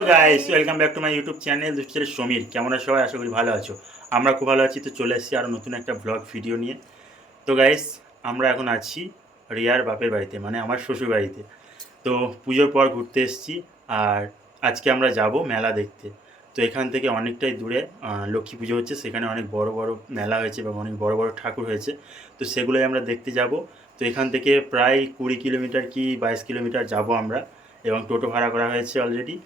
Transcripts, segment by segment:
Guys welcome back to my YouTube channel দুষ্টের Samir কেমন আছো সবাই? আশা করি ভালো আছো। আমরা খুব ভালো আছি, তো চলে এসেছি আরও নতুন একটা ব্লগ ভিডিও নিয়ে। তো গাইস আমরা এখন আছি রিয়ার বাপের বাড়িতে মানে আমার শ্বশুর বাড়িতে। তো পুজোর পর ঘুরতে এসেছি, আর আজকে আমরা যাব মেলা দেখতে। তো এখান থেকে অনেকটাই দূরে লক্ষ্মী পুজো হচ্ছে। সেখানে অনেক বড় বড় মেলা হয়েছে এবং অনেক বড় বড় ঠাকুর হয়েছে। তো সেগুলোই আমরা দেখতে যাব। তো এখান থেকে প্রায় কুড়ি কিলোমিটার কি বাইশ কিলোমিটার যাব আমরা এবং টোটো ভাড়া করা হয়েছে অলরেডি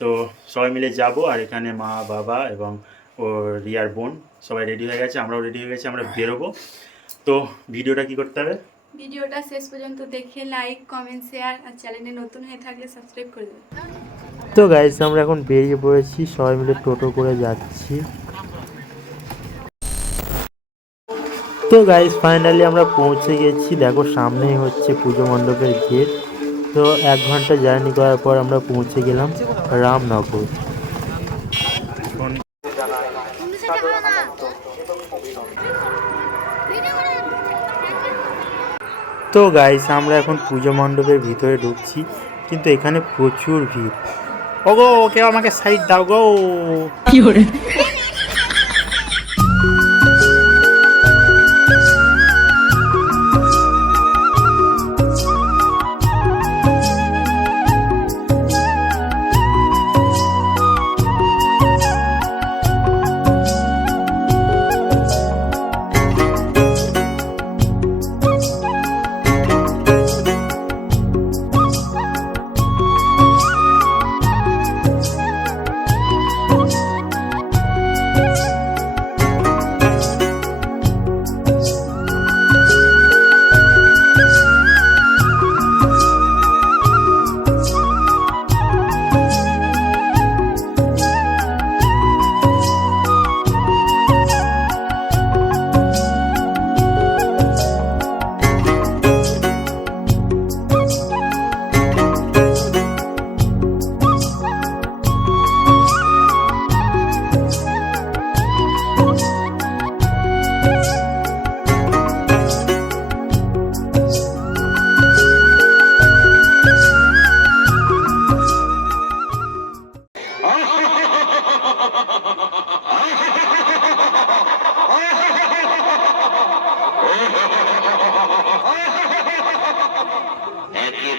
তো সবাই মিলে যাব আর এখানে মা, বাবা এবং ও রিয়ার বোন সবাই রেডি হয়ে গেছে, আমরাও রেডি হয়ে গেছি, আমরা বেরোবো। তো ভিডিওটা কি করতে হবে? ভিডিওটা শেষ পর্যন্ত দেখে লাইক কমেন্ট শেয়ার আর চ্যানেলে নতুন হয়ে থাকলে সাবস্ক্রাইব করে দেবেন তো গাইজ আমরা এখন বেরিয়ে পড়েছি। সবাই মিলে টোটো করে যাচ্ছি। তো গাইজ ফাইনালি আমরা পৌঁছে গেছি। দেখো, সামনেই হচ্ছে পুজো মণ্ডপের গেট তো এক ঘণ্টা জার্নি করার পর আমরা পৌঁছে গেলাম রামনগর। তো গাইস আমরা এখন পুজো মণ্ডপের ভিতরে ঢুকছি। কিন্তু এখানে প্রচুর ভিড়। ওগো কেউ আমাকে সাইড দাও গো।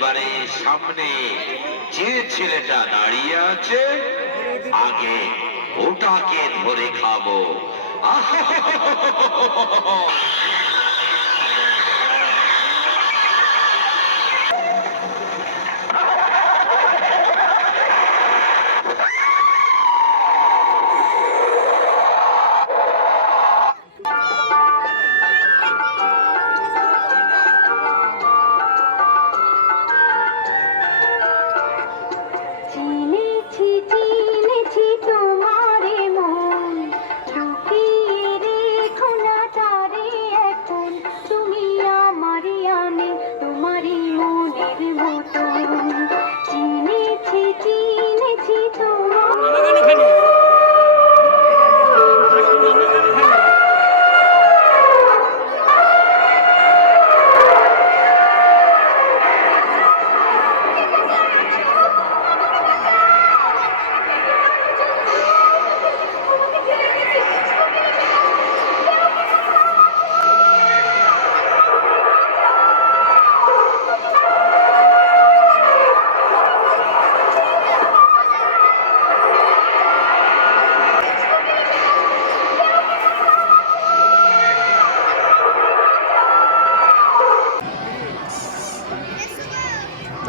একেবারে সামনে যে ছেলেটা দাঁড়িয়ে আছে আগে ওটাকে ধরে খাব।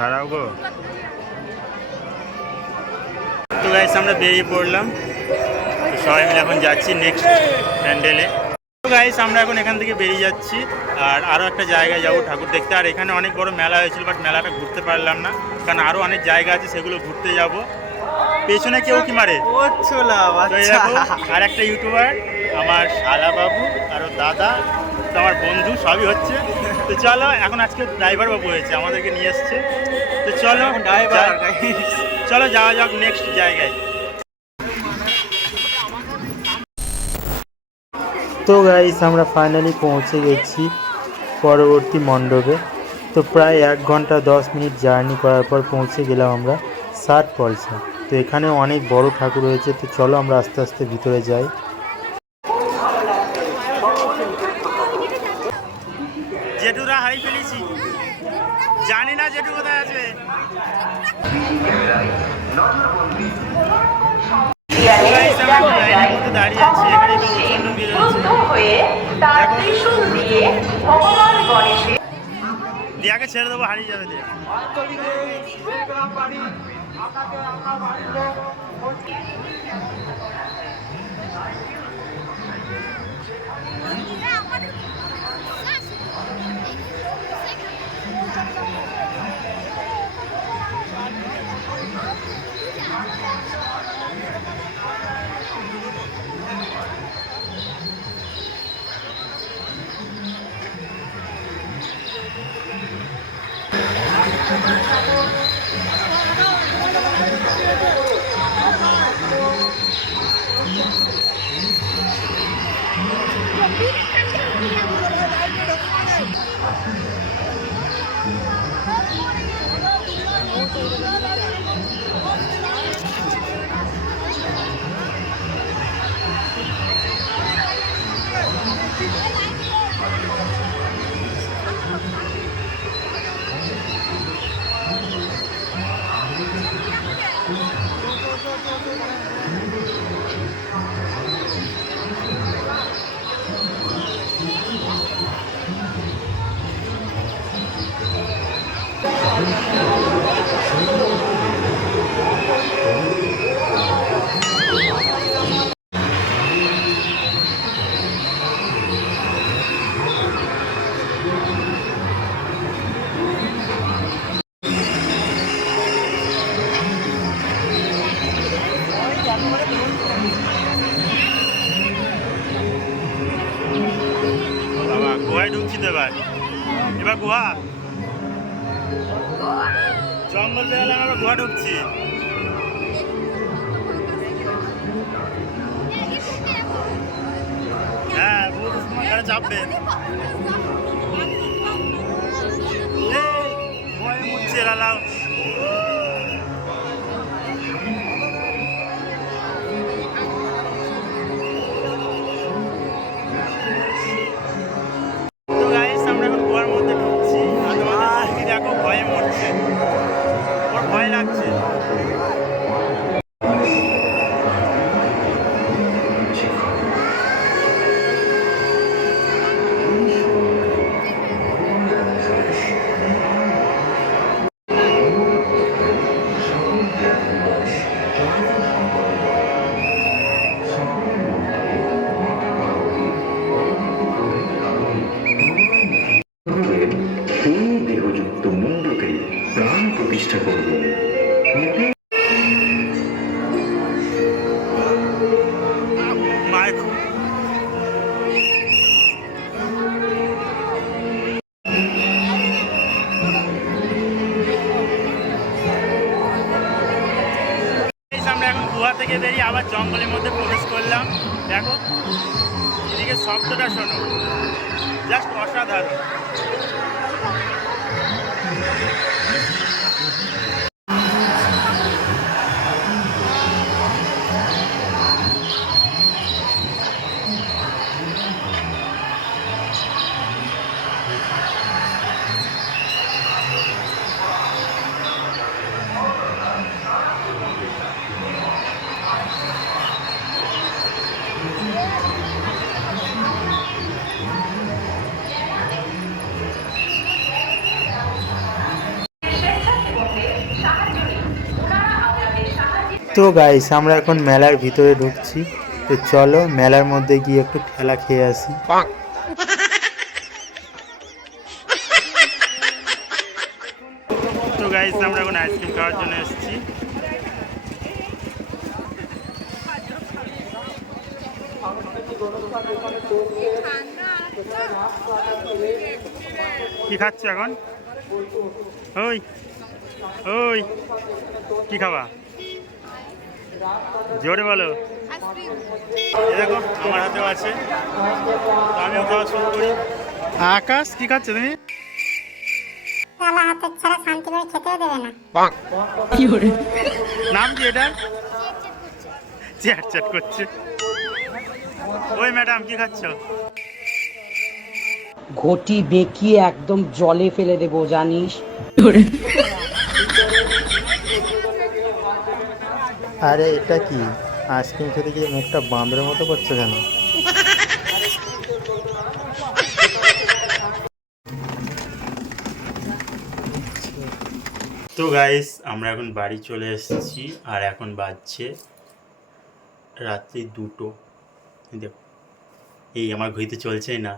দাঁড়াও গো। তো গাইস আমরা বেরিয়ে পড়লাম। সবাই মিলে এখন যাচ্ছি নেক্সট প্যান্ডেলে তো গাইস আমরা এখন এখান থেকে বেরিয়ে যাচ্ছি। আর আরও একটা জায়গায় যাব ঠাকুর দেখতে। আর এখানে অনেক বড় মেলা হয়েছিল বাট মেলাটা ঘুরতে পারলাম না। কারণ আরও অনেক জায়গা আছে সেগুলো ঘুরতে যাব। পেছনে কেউ কি মারে? তো আর একটা ইউটিউবার আমার শালা বাবু আর দাদা তো আমার বন্ধু সবই হচ্ছে। তো চলো এখন আজকে ড্রাইভার বাবু হয়েছে আমাদেরকে নিয়ে এসছে। তো চলো চলো যাওয়া যাক নেক্সট জায়গায়। তো গাইস আমরা ফাইনালি পৌঁছে গেছি পরবর্তী মণ্ডপে। তো প্রায় এক ঘণ্টা দশ মিনিট জার্নি করার পর পৌঁছে গেলাম আমরা ষাট পলসা। তো এখানে অনেক বড় ঠাকুর রয়েছে তো চলো আমরা আস্তে আস্তে ভিতরে যাই জেঠুরা হাই ফেলেছি জানি না জেঠু কোথায় আছে Guys, আমরা এখন লাইনের মধ্যে দাঁড়িয়ে আছি এখানে প্রচণ্ড ভিড় হয়েছে দিয়াকে ছেড়ে দেবো হারিয়ে যাবে দিয়া। বাবা গুহায় ঢুকছি তো এবার এবার গুহা জঙ্গল বেড়ালে আমরা গুহা ঢুকছি। হ্যাঁ বুঝ তোমার ঘরে চাপবে। ভয়ে মুচ্ছে লালাও। প্রতিষ্ঠা করব। থেকে বেরিয়ে আবার জঙ্গলের মধ্যে প্রবেশ করলাম। দেখো, এদিকে শব্দটা শোনো। জাস্ট অসাধারণ। তো গাইস আমরা এখন মেলার ভিতরে ঢুকছি। তো চলো, মেলার মধ্যে গিয়ে একটু ঠেলা খেয়ে আসি। তো গাইস আমরা এখন আইসক্রিম খাওয়ার জন্য এসেছি। কি খাচ্ছ এখন? ওই ওই, কি খাবা? জোরে বলো। আমার হাতেও আছে। আমিও খাওয়া শুরু করি। আকাশ কি খাচ্ছ তুমি? শালা হাতের ছাড়া শান্তি করে খেতেও দেবে না। নাম কি এটা? চ্যাট চ্যাট করছে। ওই ম্যাডাম কি খাচ্ছ? ঘটি বেঁকিয়ে একদম জলে ফেলে দেবো জানিস? আরে এটা কি? আইসক্রিম খেতে গিয়ে মুখটা বাঁদরের মতো করছে কেন? তো গাইস আমরা এখন বাড়ি চলে এসেছি আর এখন বাজছে রাত্রি দুটো। দেখো, এই আমার ঘড়িতে চলছেই না।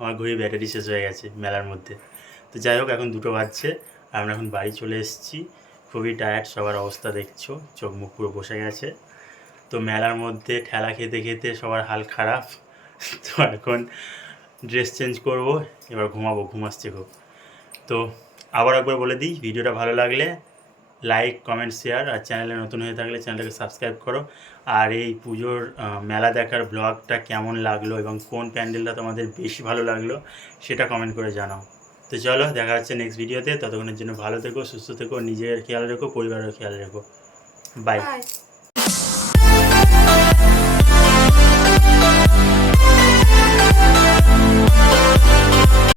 আমার ঘড়ি ব্যাটারি শেষ হয়ে গেছে মেলার মধ্যে। তো যাই হোক, এখন দুটো বাজছে, আর আমরা এখন বাড়ি চলে এসেছি। খুবই টায়ার্ড সবার অবস্থা দেখছ, চোখ মুখ পুরো বসে গেছে। তো মেলার মধ্যে ঠেলা খেতে খেতে সবার হাল খারাপ। তো এখন ড্রেস চেঞ্জ করব, এবার ঘুমাবো, ঘুম আসছে খুব। তো আবার একবার বলে দিই, ভিডিওটা ভালো লাগলে লাইক কমেন্ট শেয়ার আর চ্যানেলে নতুন হয়ে থাকলে চ্যানেলটাকে সাবস্ক্রাইব করো। আর এই পুজোর মেলা দেখার ব্লগটা কেমন লাগল এবং কোন প্যান্ডেলটা তোমাদের বেশি ভালো লাগল, সেটা কমেন্ট করে জানাও। তো চলো, দেখা হচ্ছে নেক্সট ভিডিওতে ততক্ষণের জন্য ভালো থেকো, সুস্থ থেকো, নিজের খেয়াল রেখো, পরিবারের খেয়াল রেখো। Bye bye